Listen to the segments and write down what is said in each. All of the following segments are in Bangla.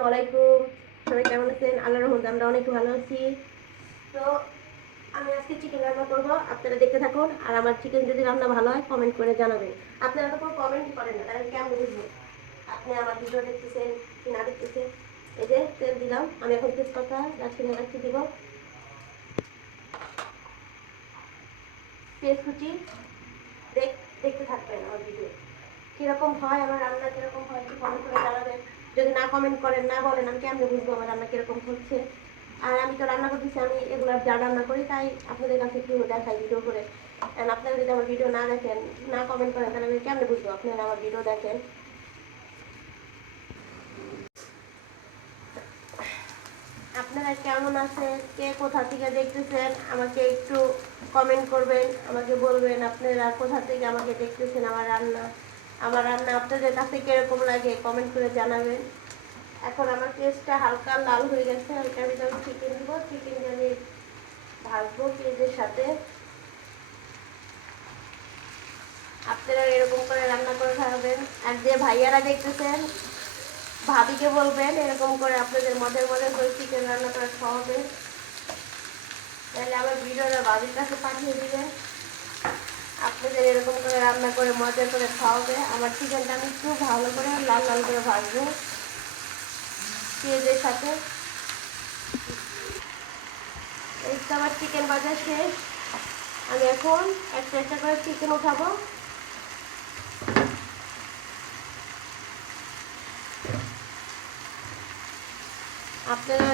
আসসালামু আলাইকুম। সবাই কেমন আছেন? আল্লাহর রহমতে আমরা অনেক ভালো আছি। তো আমি আজকে চিকেন রান্না করব, আপনারা দেখতে থাকুন। আর আমার চিকেন যদি রান্না ভালো হয় কমেন্ট করে জানাবেন। আপনারা তো কোনো কমেন্টই করেন না, তাহলে কেমন বুঝবো আপনি আমার ভিডিও দেখতেছেন কি না দেখতেছেন। এই যে তেল দিলাম, আমি এখন তেজপাতা দারচিনি এলাচি দিব, পেঁয়াজ কুচি। দেখতে থাকবেন আমার ভিডিও কিরকম হয়, আমার রান্না কিরকম হয় একটু কমেন্ট করে জানাবেন। যদি না কমেন্ট করেন, না বলেন, আমি কেমন বুঝবো আমার রান্না কিরকম হচ্ছে। আর আমি তো রান্না করতেছি, আমি এগুলো যা রান্না করি তাই আপনাদের কাছে একটু দেখাই ভিডিও করে। আপনারা যদি আমার ভিডিও না দেখেন, না কমেন্ট করেন, তাহলে আমি কেমন বুঝবো আপনারা আমার ভিডিও দেখেন। আপনারা কেমন আছেন, কে কোথা থেকে দেখতেছেন আমাকে একটু কমেন্ট করবেন, আমাকে বলবেন আপনারা কোথা থেকে আমাকে দেখতেছেন। আমার রান্না আপনাদের কাছে কিরকম লাগে কমেন্ট করে জানাবেন। এখন আমার পেঁয়াজটা হালকা লাল হয়ে গেছে, ওইটার ভিতরে আমি চিকেন দিব। চিকেন আমি ভাজবো পেঁয়াজের সাথে। আপনারা এরকম করে রান্না করে খাবেন। আর যে ভাইয়ারা দেখতেছেন, ভাবিকে বলবেন এরকম করে আপনাদের মজার মজার করে চিকেন রান্না করে খাওয়াবেন। তাহলে আমার ভিডিওটা ভাবির কাছে পাঠিয়ে দিবেন। আপনাদের এরকম করে রান্না করে মজা করে খাওয়াবে। আমার চিকেনটা আমি একটু ভালো করে লাল লাল করে ভাজবো পেঁয়াজের সাথে। এই তো আমার চিকেন ভাজা শেষ। আমি এখন একটা একটা করে চিকেন উঠাবো। আপনারা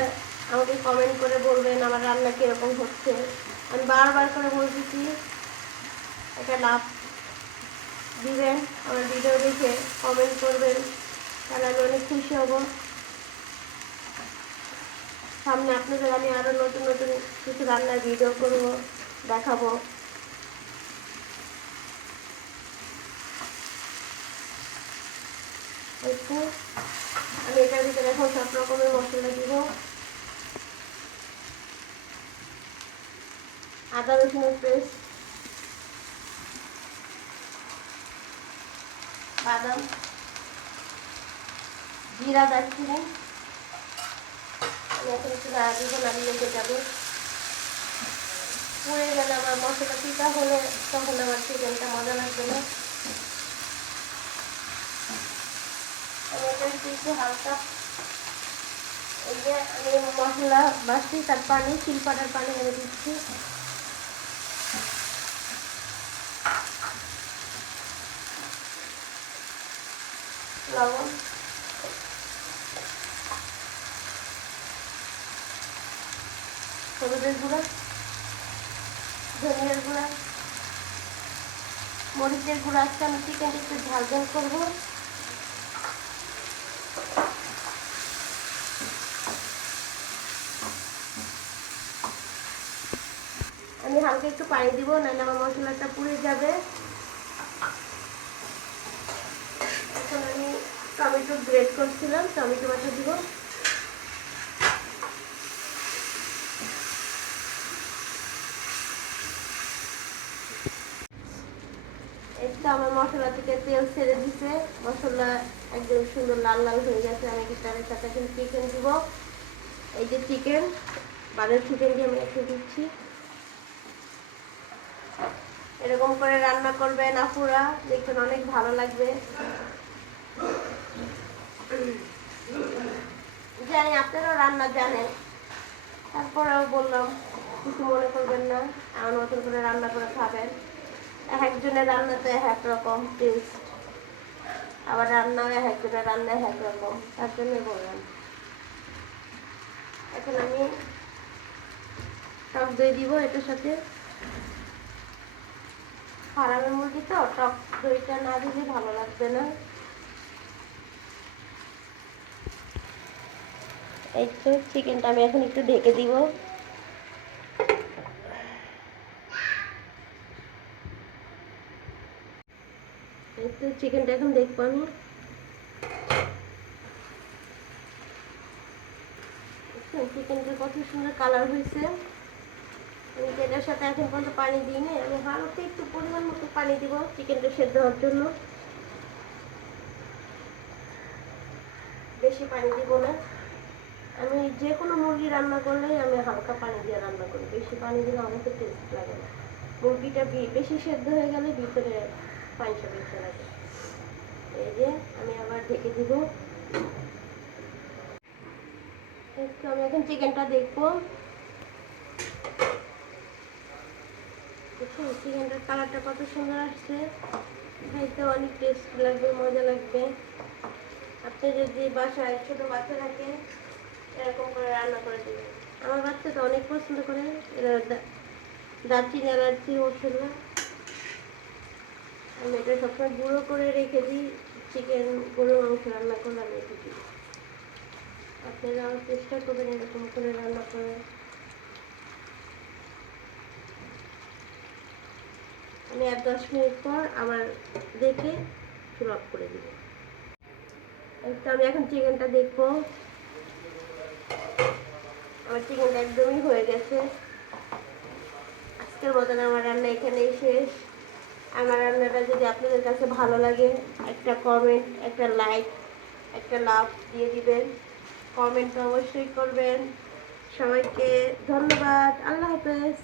আমাকে কমেন্ট করে বলবেন আমার রান্না কীরকম হচ্ছে। আমি বারবার করে বলতেছি, একটা লাভ দিবেন, আমার ভিডিও দেখে কমেন্ট করবেন, তাহলে আমি অনেক খুশি হব। সামনে আপনাদের আমি আরও নতুন নতুন কিছু রান্নার ভিডিও করব, দেখাবো। একটু আমি এটার ভিতরে এখন সব রকমের মশলা দিব। আদা রসুনের পেস্ট, বাদাম, জিরা, দারচিনি। আমি এখন একটু নাড়া দিব, নাড়িয়ে রেখে যাবে। পুড়ে গেলে আমার মশলা পিঠা হলে তখন আমার চিকেনটা মজা লাগবে না। আমি এটা একটু হালকা, এই যে আমি মশলা বাসি তার পানি, শিলপাটার পানি আমি দিচ্ছি। লবণ, হলুদের গুঁড়া, ধনিয়ার গুঁড়া, মরিচের গুঁড়া। আজকে আমি চিকেনটা একটু ঝাল ঝাল করবো। আমি হালকা একটু পানি দিব, নাহলে আমার মশলাটা পুড়ে যাবে। এখন আমি টমেটো গ্রেট করছিলাম, টমেটো বাটা দিব। একটা আমার মশলা থেকে তেল ছেড়ে দিছে, মশলা একদম সুন্দর লাল লাল হয়ে গেছে। আমি এটার সাথে এখন চিকেন দিব। এই যে চিকেন, বাজার চিকেন দিয়ে আমি একটু দিচ্ছি। এরকম করে রান্না করবেন আপুরা, দেখবেন অনেক ভালো লাগবে। জানি আপনারাও রান্না জানেন, তারপরেও বললাম কিছু মনে করবেন না, আমার নতুন করে রান্না করে খাবেন। এক একজনের রান্নাতে এক রকম টেস্ট, আবার রান্নাও এক একজনের রান্না এক রকম, তার জন্যই বললাম। এখন আমি টক দই দিব এটার সাথে। ফার্মের মুরগি তো টক দইটা না দিলে ভালো লাগবে না। এই তো চিকেনটা আমি এখন একটু ঢেকে দিব। এই তো চিকেনটা এখন দেখবো আমি। চিকেনটা কত সুন্দর কালার হয়েছে। আমি এটার সাথে এখন পর্যন্ত পানি দিইনি, আমি হালকা একটু পরিমাণ মতো পানি দিব চিকেনটা সেদ্ধ হওয়ার জন্য। বেশি পানি দিব না। আমি যে কোনো মুরগি রান্না করলেই আমি হালকা পানি দিয়ে রান্না করি, বেশি পানি দিলে অনেকে টেস্ট লাগে না। মুরগিটা বেশি সেদ্ধ হয়ে গেলে ভিতরে পানিটা বেশি লাগে। এই যে আমি আবার ঢেকে দিব। আমি এখন চিকেনটা দেখবো। দেখুন চিকেনটার কালারটা কত সুন্দর আসছে, খাইতে অনেক টেস্ট লাগবে, মজা লাগবে। আপনি যদি বাসায় ছোটো বাচ্চা থাকে এরকম করে রান্না করে দেবেন। আমার বাচ্চা তো অনেক পছন্দ করে, এরা দারচিনি এলাচি মশলা আমি এটা সবসময় গুঁড়ো করে রেখে দিই। চিকেন গরু মাংস রান্না করলে আমি রেখে দিই। আপনারাও চেষ্টা করবেন এরকম করে রান্না করে। আমি আর 10 মিনিট পর আবার দেখে চুল অফ করে দিব। তো আমি এখন চিকেনটা দেখবো। আমার চিকেনটা একদমই হয়ে গেছে। আজকের মতন আমার রান্না এখানেই শেষ। আমার রান্নাটা যদি আপনাদের কাছে ভালো লাগে একটা কমেন্ট, একটা লাইক, একটা লাভ দিয়ে দিবেন। কমেন্ট অবশ্যই করবেন। সবাইকে ধন্যবাদ। আল্লাহ হাফেজ।